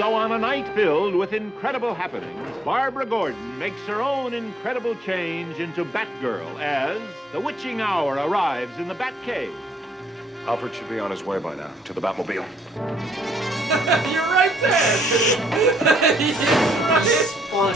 So on a night filled with incredible happenings, Barbara Gordon makes her own incredible change into Batgirl as the witching hour arrives in the Batcave. Alfred should be on his way by now, to the Batmobile. You're right there! You're right! It's fun.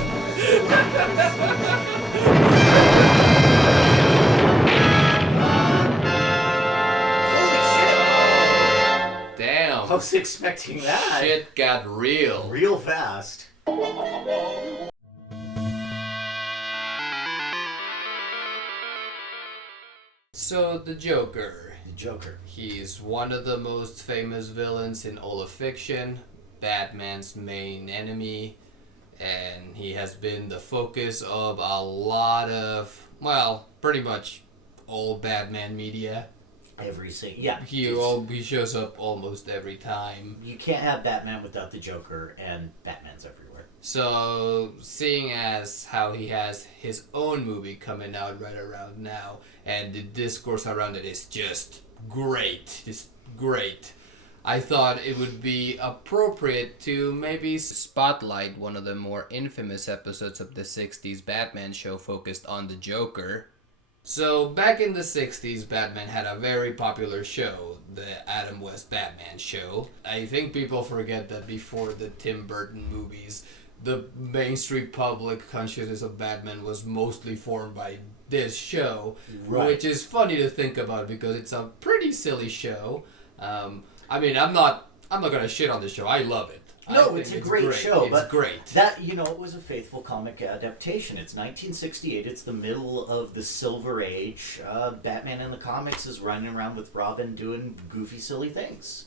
Damn. I was expecting that. Shit got real. Real fast. So, the Joker. The Joker. He's one of the most famous villains in all of fiction, Batman's main enemy, and he has been the focus of a lot of, well, pretty much all Batman media. Every single, yeah. He shows up almost every time. You can't have Batman without the Joker, and Batman's everywhere. So, seeing as how he has his own movie coming out right around now, and the discourse around it is just great, I thought it would be appropriate to maybe spotlight one of the more infamous episodes of the 60s Batman show focused on the Joker. So, back in the 60s, Batman had a very popular show, the Adam West Batman show. I think people forget that before the Tim Burton movies, the mainstream public consciousness of Batman was mostly formed by this show, right. Which is funny to think about because it's a pretty silly show. I mean, I'm not gonna shit on the show. I love it. No, it's a great show. It's great. That, it was a faithful comic adaptation. It's 1968. It's the middle of the Silver Age. Batman in the comics is running around with Robin doing goofy, silly things.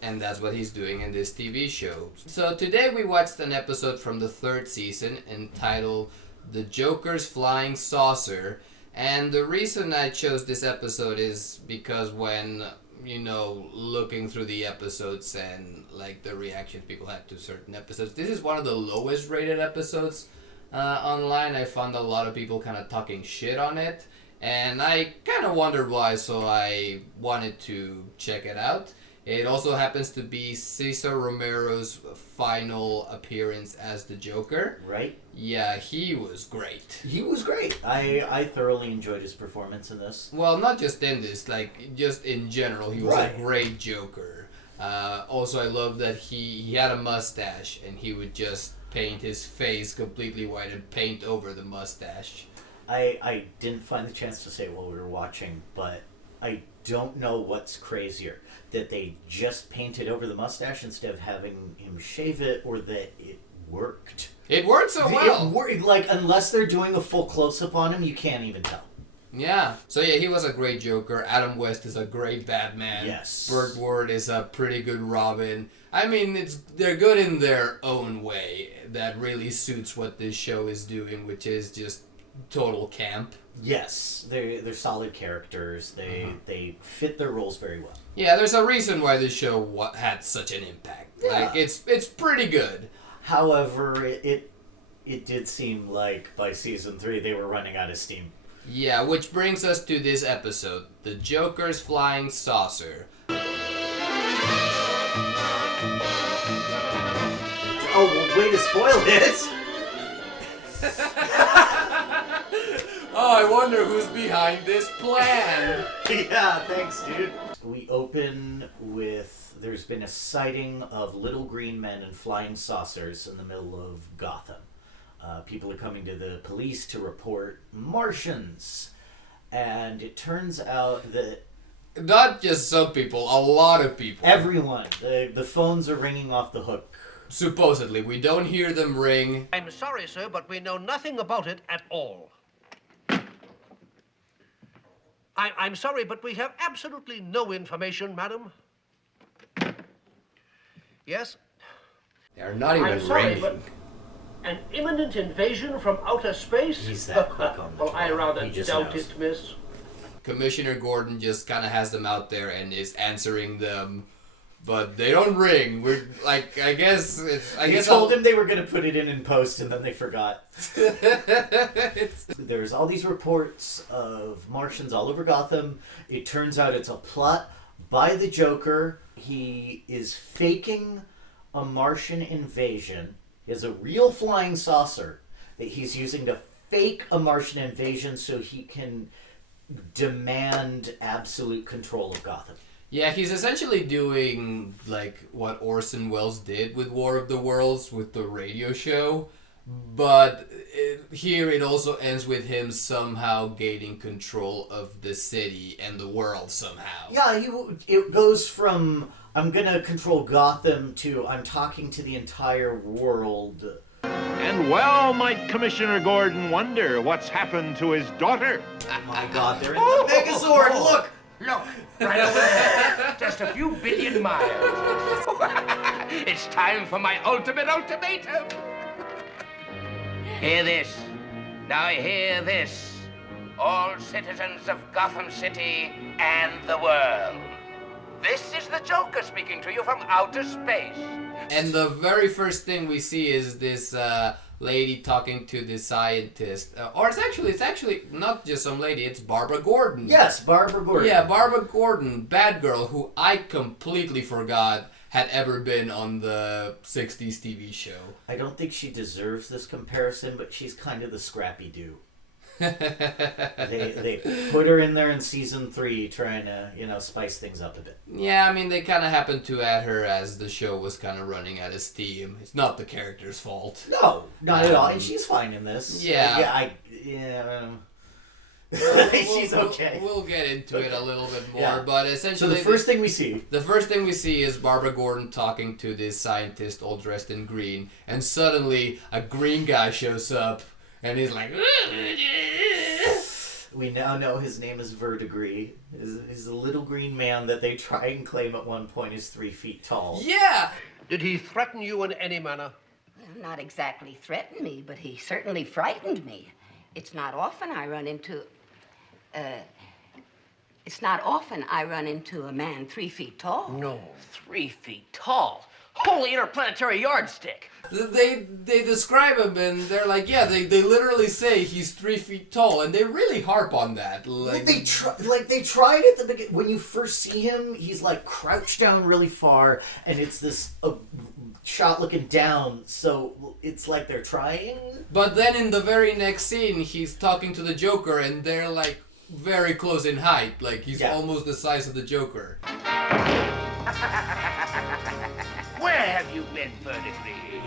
And that's what he's doing in this TV show. So today we watched an episode from the 3rd season entitled The Joker's Flying Saucer. And the reason I chose this episode is because when, looking through the episodes and like the reactions people had to certain episodes, this is one of the lowest rated episodes online. I found a lot of people kind of talking shit on it, and I kind of wondered why, so I wanted to check it out. It also happens to be Cesar Romero's final appearance as the Joker. Right? Yeah, he was great. He was great. I thoroughly enjoyed his performance in this. Well, not just in this, like, just in general, he was right. a great Joker. Also, I love that he had a mustache, and he would just paint his face completely white and paint over the mustache. I didn't find the chance to say it while we were watching, but I don't know what's crazier. That they just painted over the mustache instead of having him shave it, or that it worked. It worked so well. It worked, like, unless they're doing a full close-up on him, you can't even tell. Yeah. So yeah, he was a great Joker. Adam West is a great Batman. Yes. Burt Ward is a pretty good Robin. I mean, they're good in their own way. That really suits what this show is doing, which is just total camp. Yes, they're solid characters. They fit their roles very well. Yeah, there's a reason why this show had such an impact. Yeah. Like, it's pretty good. However, it did seem like by season 3 they were running out of steam. Yeah, which brings us to this episode, The Joker's Flying Saucer. Oh, well, way to spoil it! Oh, I wonder who's behind this plan. Yeah, thanks, dude. We open with, there's been a sighting of little green men and flying saucers in the middle of Gotham. People are coming to the police to report Martians. And it turns out that... Not just some people, a lot of people. Everyone. The phones are ringing off the hook. Supposedly. We don't hear them ring. I'm sorry, sir, but we know nothing about it at all. I'm sorry, but we have absolutely no information, madam. Yes? They're not even I'm sorry, ringing. but an imminent invasion from outer space? He's that quick on the Well, I phone. rather He just doubt knows. it, miss. Commissioner Gordon just kind of has them out there and is answering them, but they don't ring. We're like, I guess I told him they were going to put it in post, and then they forgot. There's all these reports of Martians all over Gotham. It turns out it's a plot by the Joker. He is faking a Martian invasion. He has a real flying saucer that he's using to fake a Martian invasion so he can demand absolute control of Gotham. Yeah, he's essentially doing like what Orson Welles did with War of the Worlds with the radio show, but here it also ends with him somehow gaining control of the city and the world somehow. Yeah, it goes from I'm gonna control Gotham to I'm talking to the entire world. And well might Commissioner Gordon wonder what's happened to his daughter. Oh my God, they're in the Megazord! Look! Look, right over there. Just a few billion miles. It's time for my ultimate ultimatum. Hear this. Now hear this. All citizens of Gotham City and the world. This is the Joker speaking to you from outer space. And the very first thing we see is this lady talking to the scientist. Or it's actually not just some lady, it's Barbara Gordon. Yes, Barbara Gordon. Yeah, Barbara Gordon, Batgirl, who I completely forgot had ever been on the 60s TV show. I don't think she deserves this comparison, but she's kind of the Scrappy Doo. They put her in there in season 3 trying to, spice things up a bit. Yeah, I mean, they kind of happened to add her as the show was kind of running out of steam. It's not the character's fault. No, not at all. And she's fine in this. Yeah. She's okay. We'll get into it a little bit more, Yeah. but essentially... So the first thing we see is Barbara Gordon talking to this scientist all dressed in green, and suddenly a green guy shows up, and he's like... We now know his name is Verdigris. He's a little green man that they try and claim at one point is 3 feet tall. Yeah! Did he threaten you in any manner? Not exactly threatened me, but he certainly frightened me. It's not often I run into a man 3 feet tall. No, 3 feet tall. Holy interplanetary yardstick. They describe him and they're like, yeah, they literally say he's 3 feet tall, and they really harp on that. Like They tried at the beginning. When you first see him, he's like crouched down really far, and it's this shot looking down, so it's like they're trying. But then in the very next scene, he's talking to the Joker, and they're like very close in height. Like he's almost the size of the Joker. Where have you been, Verdigris?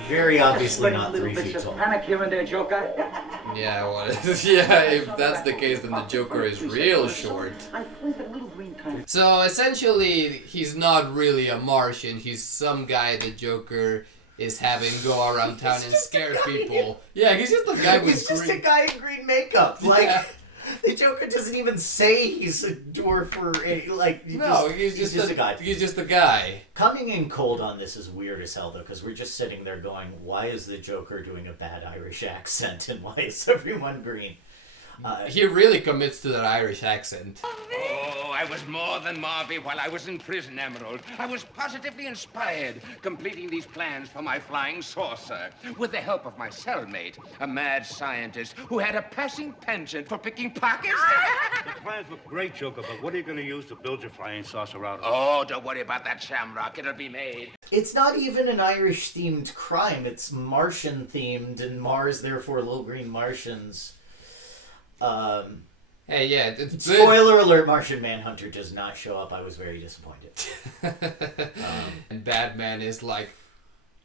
Very obviously not 3 feet tall. Panic here and there, Joker. Yeah, well, yeah, if that's the case, then the Joker is real short. So essentially, he's not really a Martian. He's some guy the Joker is having go around town and scare people. Yeah, he's just a guy with He's just a guy in green makeup. Like, the Joker doesn't even say he's a dwarf or he's just a guy. He's just a guy. Coming in cold on this is weird as hell, though, because we're just sitting there going, why is the Joker doing a bad Irish accent, and why is everyone green? He really commits to that Irish accent. Oh, I was more than Marvy while I was in prison, Emerald. I was positively inspired, completing these plans for my flying saucer, with the help of my cellmate, a mad scientist who had a passing penchant for picking pockets. The plans look great, Joker, but what are you going to use to build your flying saucer out of? Oh, don't worry about that, Shamrock. It'll be made. It's not even an Irish-themed crime. It's Martian-themed, and Mars, therefore, little green Martians. Hey, yeah. Spoiler alert, Martian Manhunter does not show up. I was very disappointed. And Batman is like,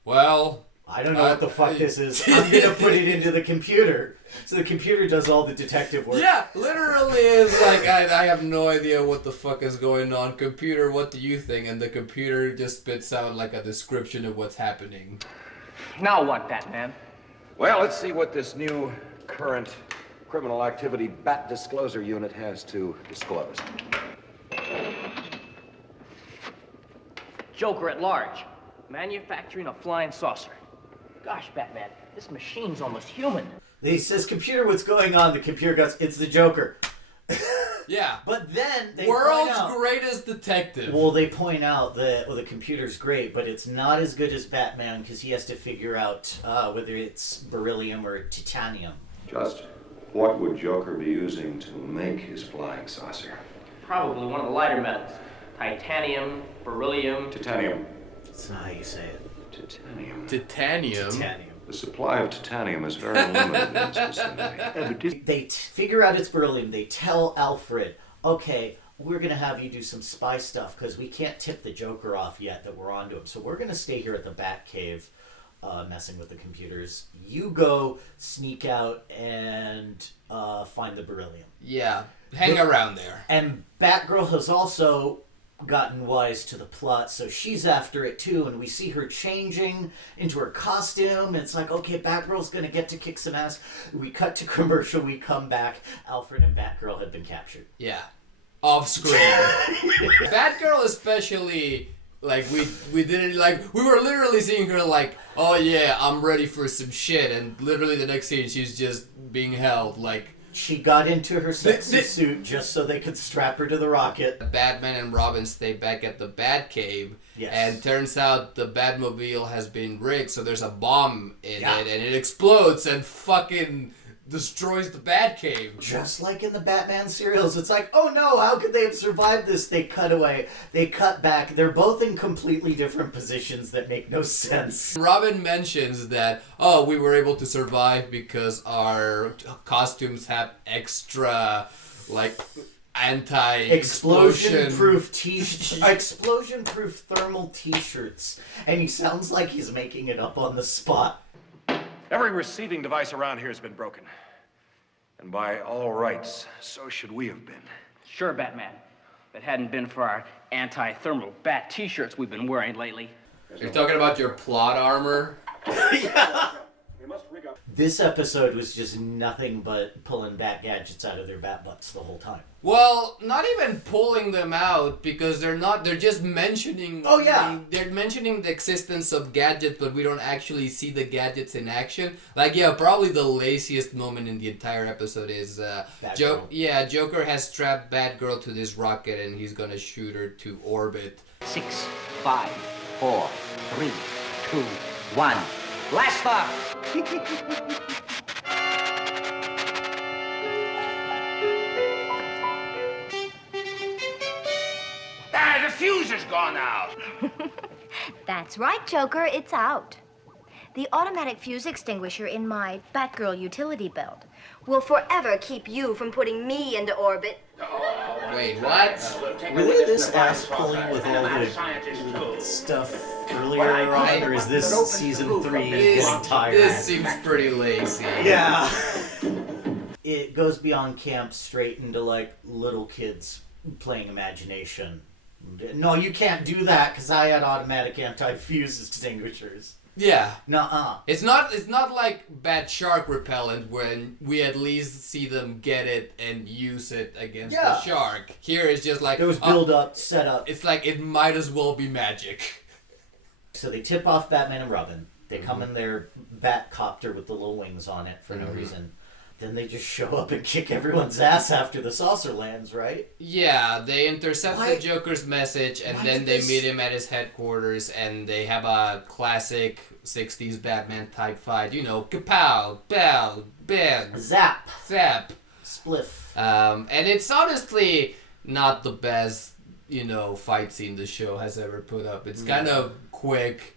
well... I don't know what the fuck this is. I'm going to put it into the computer. So the computer does all the detective work. Yeah, literally is like, I have no idea what the fuck is going on. Computer, what do you think? And the computer just spits out like a description of what's happening. Now what, Batman? Well, let's see what this new current criminal activity bat disclosure unit has to disclose. Joker at large. Manufacturing a flying saucer. Gosh, Batman, this machine's almost human. He says, computer, what's going on? The computer goes, it's the Joker. Yeah. But then they World's point out, greatest detective. Well, they point out that the computer's great, but it's not as good as Batman because he has to figure out whether it's beryllium or titanium. Just what would Joker be using to make his flying saucer? Probably one of the lighter metals. Titanium, beryllium. Titanium. That's not how you say it. Titanium. Titanium? Titanium. The supply of titanium is very limited in this vicinity. They figure out it's beryllium. They tell Alfred, okay, we're going to have you do some spy stuff because we can't tip the Joker off yet that we're onto him. So we're going to stay here at the Batcave messing with the computers. You go sneak out and find the beryllium. Yeah, hang around there. And Batgirl has also gotten wise to the plot, so she's after it too, and we see her changing into her costume, and it's like, okay, Batgirl's gonna get to kick some ass. We cut to commercial, we come back, Alfred and Batgirl have been captured. Yeah. Off screen. Batgirl especially, like, we didn't, like, we were literally seeing her like, oh yeah, I'm ready for some shit, and literally the next scene she's just being held, like, she got into her sexy suit just so they could strap her to the rocket. Batman and Robin stay back at the Batcave, yes. And turns out the Batmobile has been rigged, so there's a bomb in it, and it explodes and fucking destroys the Batcave. Just like in the Batman serials, it's like, oh no, how could they have survived this? They cut away, they cut back. They're both in completely different positions that make no sense. Robin mentions that, oh, we were able to survive because our costumes have extra, like, anti-explosion explosion-proof thermal t-shirts. And he sounds like he's making it up on the spot. Every receiving device around here has been broken. And by all rights, so should we have been. Sure, Batman. If it hadn't been for our anti-thermal bat t-shirts we've been wearing lately. You're talking about your plot armor? Yeah. This episode was just nothing but pulling bat gadgets out of their bat butts the whole time. Well, not even pulling them out, because they're just mentioning... Oh, yeah! They're mentioning the existence of gadgets, but we don't actually see the gadgets in action. Like, yeah, probably the laziest moment in the entire episode is... Joker has strapped Batgirl to this rocket, and he's gonna shoot her to orbit. 6, 5, 4, 3, 2, 1. Blast off! The fuse has gone out. That's right, Joker. It's out. The automatic fuse extinguisher in my Batgirl utility belt will forever keep you from putting me into orbit. Wait, what? Really this ass pulling with all the stuff earlier on, or is this season 3 getting tired? This seems pretty lazy. Yeah. It goes beyond camp straight into, like, little kids playing imagination. No, you can't do that because I had automatic anti-fuse extinguishers. Yeah. Nuh-uh. It's not like Bat Shark repellent when we at least see them get it and use it against the shark. Here it's just like... There was build-up, set-up. It's like it might as well be magic. So they tip off Batman and Robin. They come in their Batcopter with the little wings on it for no reason. Then they just show up and kick everyone's ass after the saucer lands, right? Yeah, they intercept the Joker's message, and then they meet him at his headquarters, and they have a classic 60s Batman type fight. You know, kapow, pow, bang, zap, spliff. And it's honestly not the best, fight scene the show has ever put up. It's kind of quick.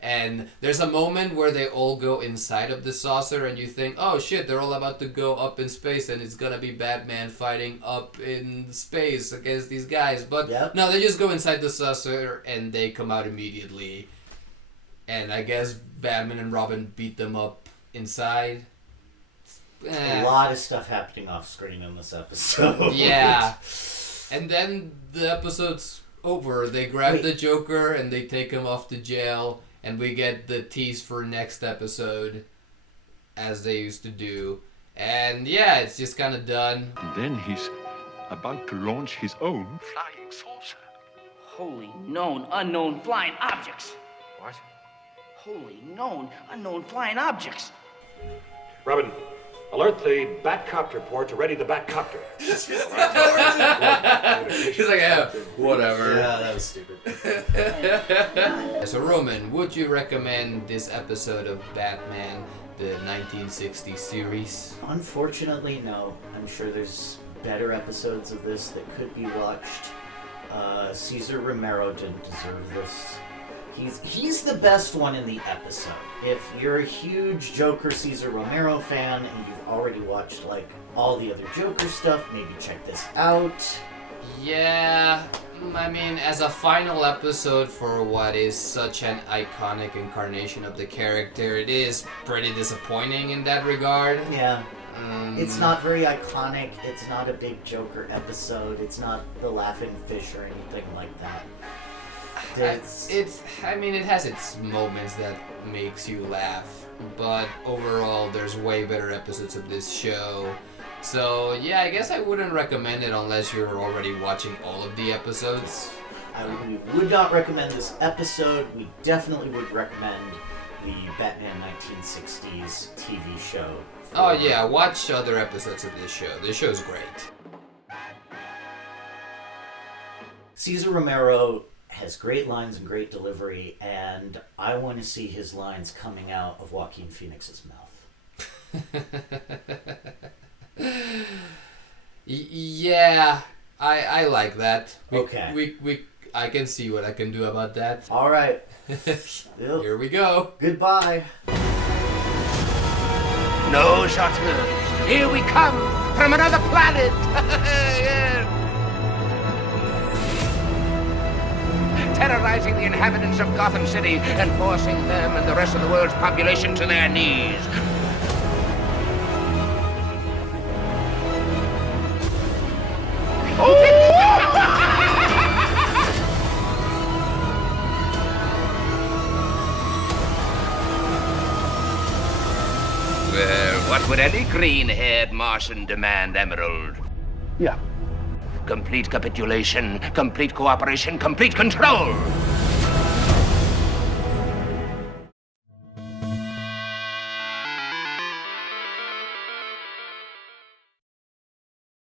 And there's a moment where they all go inside of the saucer and you think, oh shit, they're all about to go up in space and it's gonna be Batman fighting up in space against these guys. But no, they just go inside the saucer and they come out immediately. And I guess Batman and Robin beat them up inside. A lot of stuff happening off screen in this episode. Yeah. And then the episode's over. They grab the Joker and they take him off to jail. And we get the tease for next episode, as they used to do. And yeah, it's just kind of done. And then he's about to launch his own flying saucer. Holy known, unknown flying objects. What? Holy known, unknown flying objects. Robin, alert the Batcopter port to ready the Batcopter. He's like, yeah, whatever. Yeah, that was stupid. So, Roman, would you recommend this episode of Batman, the 1960 series? Unfortunately, no. I'm sure there's better episodes of this that could be watched. Cesar Romero didn't deserve this. He's the best one in the episode. If you're a huge Joker Cesar Romero fan and you've already watched like all the other Joker stuff, maybe check this out. Yeah, I mean, as a final episode for what is such an iconic incarnation of the character, it is pretty disappointing in that regard. Yeah. It's not very iconic. It's not a big Joker episode. It's not the Laughing Fish or anything like that. I mean, it has its moments that makes you laugh, but overall, there's way better episodes of this show. So, yeah, I guess I wouldn't recommend it unless you're already watching all of the episodes. We would not recommend this episode. We definitely would recommend the Batman 1960s TV show. Oh, yeah, watch other episodes of this show. This show's great. Cesar Romero has great lines and great delivery, and I want to see his lines coming out of Joaquin Phoenix's mouth. Yeah, I like that. Okay. I can see what I can do about that. All right. Here we go. Goodbye. No shutters. Here we come from another planet. Yes. Terrorizing the inhabitants of Gotham City and forcing them and the rest of the world's population to their knees. Well, what would any green-haired Martian demand, Emerald? Yeah. Complete capitulation, complete cooperation, complete control.